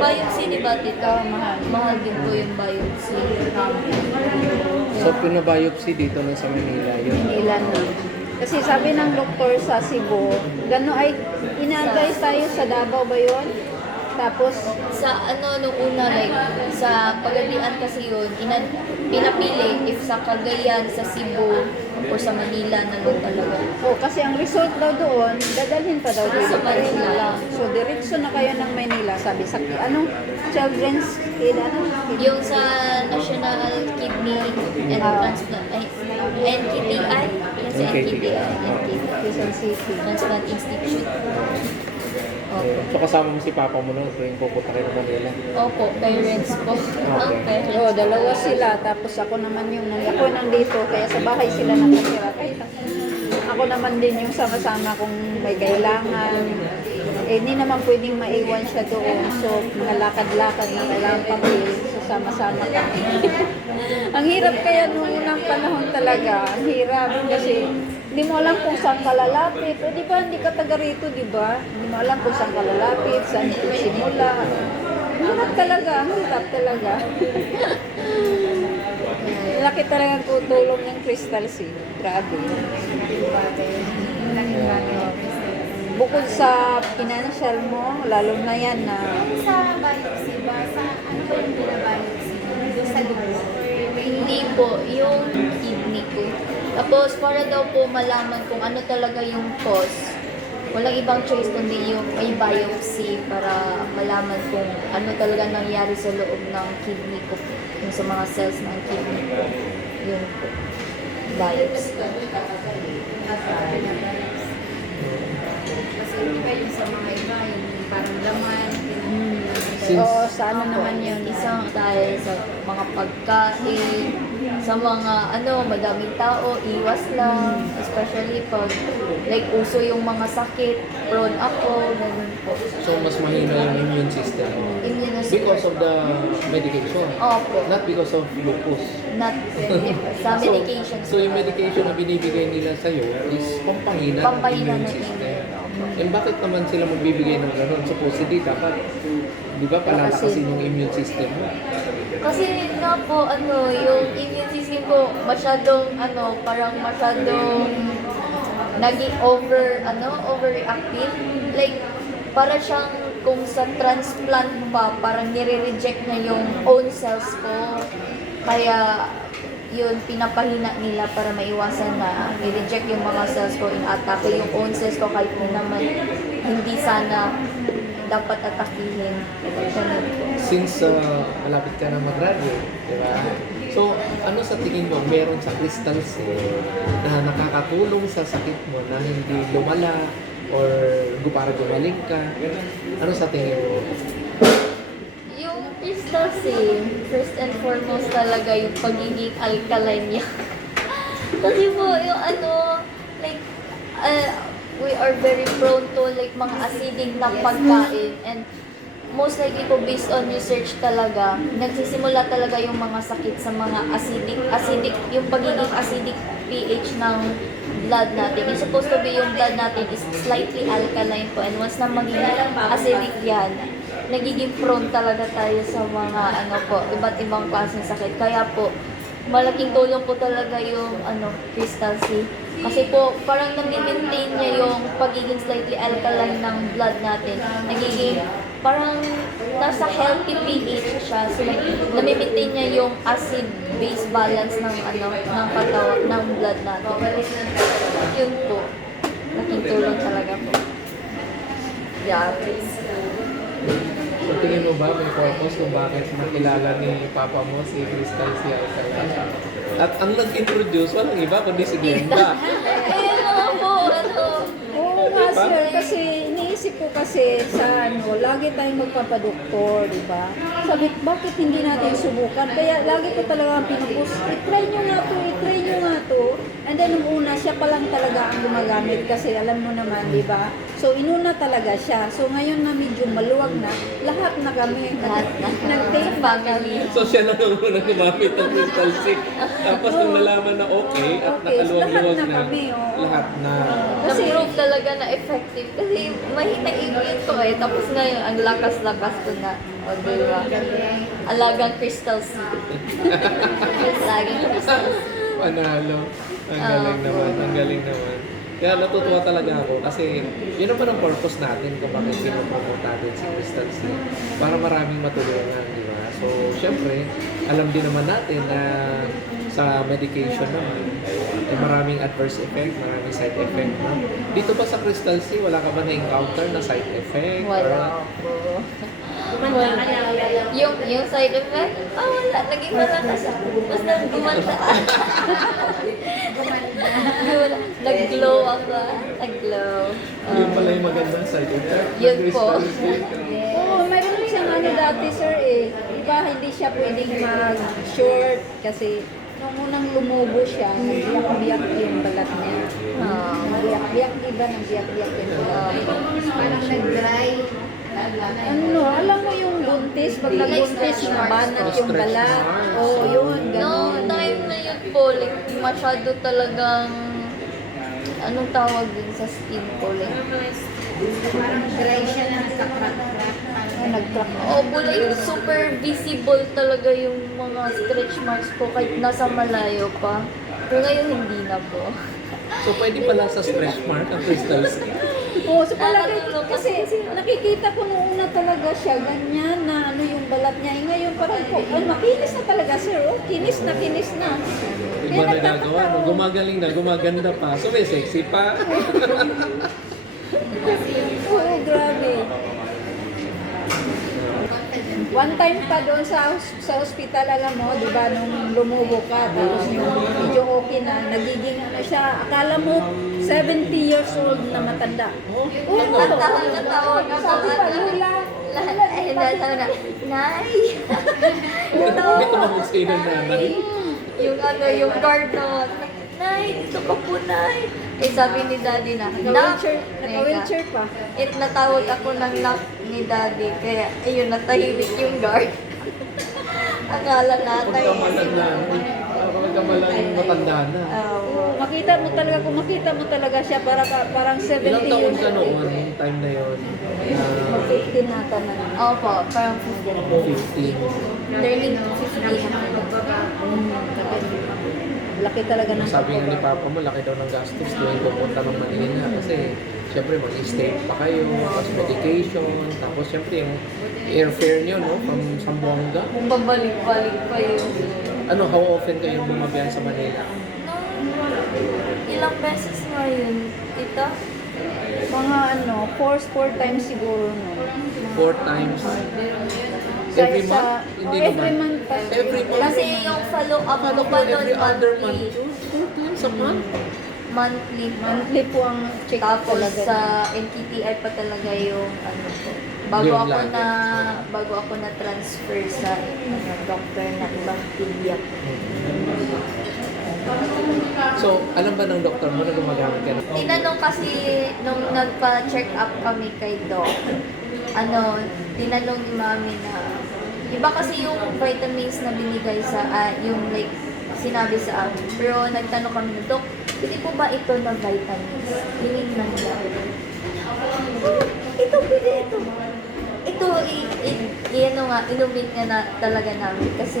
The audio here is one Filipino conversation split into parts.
biopsy, di ba, tita? Mahal. Mahal din po yung biopsy. So, pinabiopsy dito nun sa Manila, yun. Manila na. Kasi sabi ng doktor sa Cebu, gano'n ay ina-advise tayo sa Davao ba yun? Tapos, Sa nung una, like, sa Pagadian kasi yun, pinapili if sa Cagayan, sa Cebu, o sa Manila na lang talaga. kasi ang result daw doon, dadalhin pa daw dito Sa Manila. So, diretso na kayo ng Manila. Sabi sa, anong children's kid, Yung sa National Kidney and Transplant, NKTI, yung sa NKTI, Quezon City. Transplant Institute. So, kasama mo si Papa mo nun, so yung pupunta kayo ng Manila. Opo, parents po. Ang parents. Oo, dalawa sila. Tapos ako naman yung ako nandito. Kaya sa bahay sila nakatira. Kaya ako naman din yung sama-sama kung may kailangan. Hindi naman pwedeng maiwan siya doon. So, ngalakad-lakad na kailangan papel. So, sama-sama kami. Ang hirap kaya nung unang panahon talaga. Ang hirap kasi hindi mo alam kung saan ka lalapit. O di ba, hindi ka taga rito, di ba? Hindi mo alam kung saan ka lalapit, saan ka simula. Ang hirap talaga, ang hirap talaga. Laki talaga ang tutulong ng Crystal Sea. Grabe. Bukod sa financial mo, lalo na yan na Sa biopsy ba? Sa ano ba yung binabiopsy? Sa dugo? Hindi po, yung kidney ko. Tapos, para daw po malaman kung ano talaga yung cause, walang ibang choice kundi yung may biopsy para malaman kung ano talaga nangyari sa loob ng kidney ko, yung sa mga cells ng kidney ko. Yun po. Biopsy. Kasi di ba yung sa mga iba, yung parang laman, Oo, sa ano naman yun. Isang dahil sa mga pagkain, sa mga madaming tao, iwas lang. Especially pag like uso yung mga sakit, prone ako, ganun po. So, mas mahina yung immune system. Because of the medication. Opo. Not because of lupus. Not sa medication. So, yung medication na binibigay nila sa'yo is pampahina ng Pampahina immune ng system. immune. And bakit naman sila magbibigay ng gano'n? Supposedly, dapat, di ba, palalakasin yung immune system mo? Kasi nga po, yung immune system ko, masyadong, parang masyadong naging overreactive. Like, para siyang kung sa transplant pa, parang nire-reject niya yung own cells ko. Kaya, yun, pinapahina nila para maiwasan na i-reject yung mga cells ko, in-atake yung own cells ko kahit naman hindi sana dapat atakihin. Ganun po. Since malapit ka na mag-graduate, di ba? So, ano sa tingin mo meron sa Crystal Sea na nakakatulong sa sakit mo na hindi lumala or para gumaling ka? Ano sa tingin mo? Yung Crystal Sea, first and foremost talaga yung pagiging alkaline niya. Kasi po, yung like, we are very prone to like mga acidic na pagkain and most likely po based on research talaga, nagsisimula talaga yung mga sakit sa mga acidic, yung pagiging acidic pH ng blood natin. It's supposed to be yung blood natin is slightly alkaline po and once na magiging acidic yan, nagiging prone talaga tayo sa mga iba't ibang klaseng sakit. Kaya po, malaking tulong po talaga yung Crystal Sea. Kasi po, parang nami-maintain niya yung pagiging slightly alkaline ng blood natin. Nagiging parang nasa healthy pH siya. So, nami-maintain niya yung acid-base balance ng ng katawan, ng blood natin. Yun po. Malaking tulong talaga po. Yeah. So, tingin mo ba may purpose kung bakit nakilala ni Papa mo si Crystal Sea Alcala? At ang nag-introduce, walang iba kundi si Glenda. Ayun po, Oo nga sir, kasi iniisip ko kasi sa lagi tayong magpapadoktor, di ba? Sabi, bakit hindi natin subukan? Kaya lagi ko talaga pinupush, i-try nyo nga to, i-try nyo nga to. And then nung una, siya pa lang talaga ang gumagamit kasi alam mo naman, di ba? So inuna talaga siya. So ngayon na medyo maluwag na, lahat na kami, Lahat na. nag-take back kami. So, siya na lang muna gumamit ng Crystal Sea. Tapos nung nalaman na okay at nakaluwag-luwag lahat na na, kami, oo. lahat na. Kasi- na-prove talaga na effective kasi mahina alien to eh. Tapos ngayon, ang lakas-lakas ko na. O, diba? Alagang Crystal Sea. Laging Crystal Sea. Panalo. Ang galing naman, ang galing naman. Kaya natutuwa talaga ako kasi yun naman ang purpose natin kung bakit pinopromote natin si Crystal Sea. Para maraming matulungan, di ba? So, syempre, alam din naman natin na sa medication naman, ay maraming adverse effect, maraming side effect. No? Dito ba sa Crystal Sea, wala ka ba na-encounter na side effect? Wala po. Yung side effect, wala. Naging malakas ako. Mas nang gumanda. Wala. Nag-glow ako. Nag-glow. Yun pala yung magandang side effect. ng Yun po. Crystal Sea. Oo, mayroon siyang ano dati, sir, eh. Diba, hindi siya pwedeng mag-short kasi nung unang lumubo siya, nagbiyak-biyak yung balat niya. Nagbiyak-biyak, iba nagbiyak-biyak yung balat. Parang nag-dry. Ano, alam mo yung buntis, pag nagbuntis, nabanat yung Stretch balat. marks. Oo, yun, No, gano'n. time na yun po, like, masyado talagang, anong tawag din sa skin ko, like, Parang dry siya na nagka-crack-crack. Nag-crack. opo, like, super visible talaga yung mga stretch marks ko kahit nasa malayo pa. Pero ngayon, hindi na po. So, pwede pala sa stretch mark ang Crystal Sea. Oo, so palagi, kasi nakikita ko nung una talaga siya, ganyan na ano yung balat niya. Eh, ngayon parang po, ay makinis na talaga, sir. Oh, kinis na, kinis na. Iba na nagawa, no? Gumagaling na, gumaganda pa. So, may sexy pa. Oo, grabe. One time pa doon sa hospital, alam mo, di ba, nung lumubo ka, tapos yung medyo okay na, nagiging ano siya, akala mo 70 years old na matanda. Oo, Natawag ako, sabi pa, Lula, lahat ay natawa na, Nay! May tumawag sa'yo ng nanay. Yung ano, yung guard naman, Nay, dito ka po, Nay! Eh, sabi ni Daddy na, naka-wheelchair pa. Natawag ako ng knock ni Daddy, kaya ayun, natahimik yung guard. Akala natay. Pagkamalan na. Pagkamalan matanda na. Makita mo talaga, kung makita mo talaga siya, parang 70 Ilang taon years ka old. noon, yung time na yun? Mag-15 nata na. Opo, parang 15. 15. Turning 15. Laki talaga ng Sabi nga ni Papa mo, laki daw ng gastos tuwing pupunta ng Manila. Kasi, syempre, mag-stay pa kayo, tapos medication, tapos syempre yung airfare nyo, no, from Zamboanga. Kung babalik-balik pa yun. Ano, how often kayo bumabiyahe sa Manila? Ilang beses nga yun, tita? mga ano, four times siguro no. 4 times. Every Sa- month? Hindi every naman. month pa. Every month? Kasi yung follow-up Akala ko ko pa doon every other month monthly. yun. 2 times a month? Monthly. Monthly po ang check Tapos talaga. sa NTTI pa talaga yung ano ko. Yung lagi. Bago ako na transfer sa doctor na ibang tiyak. So, alam ba ng doktor mo na gumagamit ka na? Tinanong kasi nung nagpa-check up kami kay Doc, tinanong ni Mami na, iba kasi yung vitamins na binigay sa, yung like, sinabi sa amin. Pero nagtanong kami na, Doc, hindi po ba ito na vitamins? Tinignan niya. Ito, pwede ito. Ito, inumin nga na talaga namin kasi,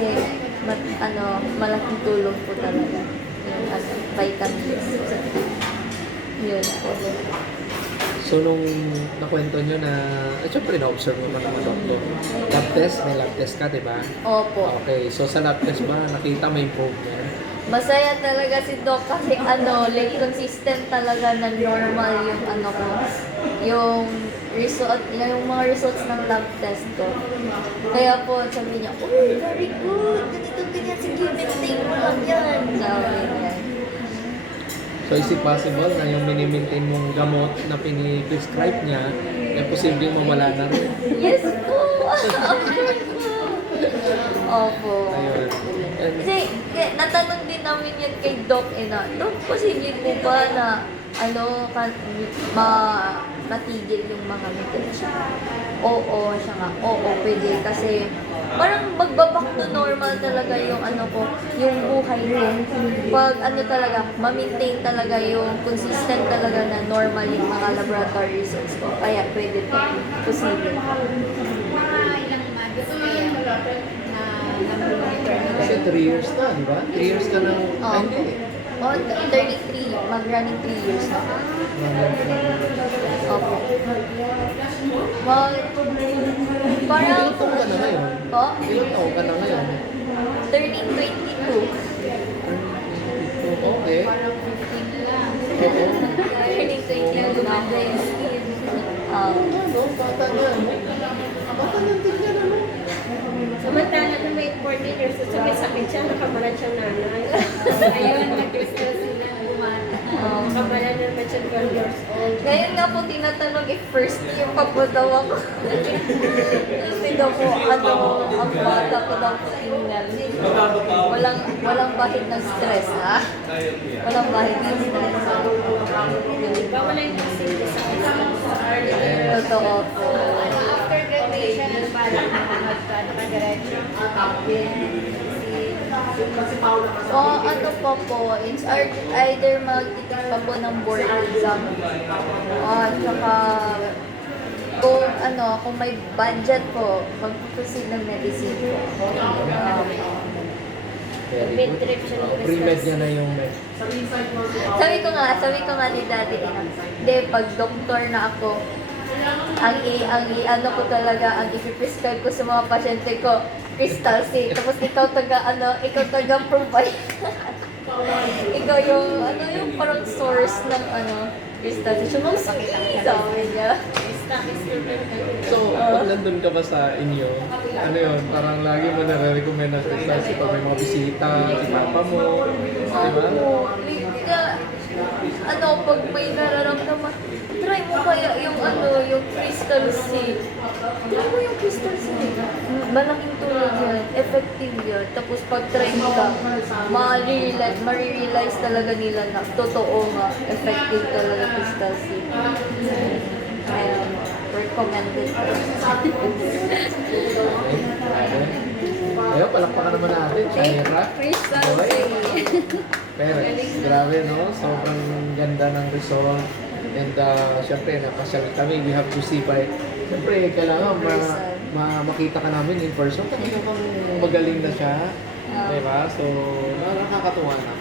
malaking tulong po talaga yung vitamins. Yun po. So, nung nakwento nyo na, syempre na-observe mo naman ng doktor. Lab test, may lab test ka, di ba? Opo. Okay, so sa lab test ba, nakita may improvement? Masaya talaga si Doc kasi like consistent talaga na normal yung ko, yung mga results ng lab test ko. Kaya po sabi niya, oh, very good, ganito ganyan, sige, maintain mo lang yan. Sabi niya. So, is it possible na yung mini-maintain mong gamot na pini-prescribe niya, ay posibleng mawala na rin? Yes po! Opo. Ayun. And, Kasi natanong din namin yan kay Doc Doc, posible po ba na matigil yung mga medication? oo, siya nga, oo, pwede. Kasi parang magbaback to normal talaga yung ano ko, yung buhay ko. Pag ano talaga, ma-maintain talaga yung consistent talaga na normal yung mga laboratory results ko. Kaya pwede po, posible. Mga ilang months kaya na na-monitor nila. Kasi 3 years na, di ba? 3 years ka na, Oo. hindi. Oh, turning 3, mag-running 3 years na. Opo. Mag, parang, Ilang taon ka na ngayon? po, Ilang taon ka na ngayon? turning 22. Okay. Parang 15 lang. Oo. Turning 22 na ako. No, bata na. Bata na din yan, ano? Samantala na may 14 years at may sakit siya, nakamalan siyang nanay. Ayun, nag-crystal sila bumata. Nakamalan naman siya 12 years old. Ngayon nga po tinatanong if first year pa po daw ako. Kasi daw po, ano, ang bata ko daw po tingnan. Walang bahid ng stress, ha? Walang bahid ng stress. Bawal na yung pasyente sa Totoo po. After graduation, parang nakadiretso. So, ano pa po, it's either mag-take pa po ng board exam. Tsaka, kung may budget po, mag-proceed ng medicine po. Very Med good. trip siya ng Pre-med niya na yung med. Sabi ko nga ni daddy, hindi, pag doktor na ako, ano ko talaga, ang ipiprescribe ko sa mga pasyente ko, Crystal C. Tapos ikaw taga-provide. Ikaw yung parang source ng Crystal C. Siya mga sabi niya. So, pag nandun ka ba sa inyo, ano yun, parang lagi mo nare-recommend na Crystal C pag may mga bisita, si papa mo, di ba? Pag may nararamdaman, try mo kaya yung Crystal C. Try mo yung Crystal C. Malaking tulong yan, effective yan. Tapos pag try mo ka, ma-realize talaga nila na totoo nga, effective talaga Crystal C. Kaya, recommended ko. Ayun, palakpakan naman natin, Shaira. Crystal C. Perez. Grabe, no? Sobrang ganda ng result. And syempre, napasyal kami. We have to see by... Syempre, kailangan makita ka namin in person. Talaga bang magaling na siya. Diba? So, nakakatuwa naman.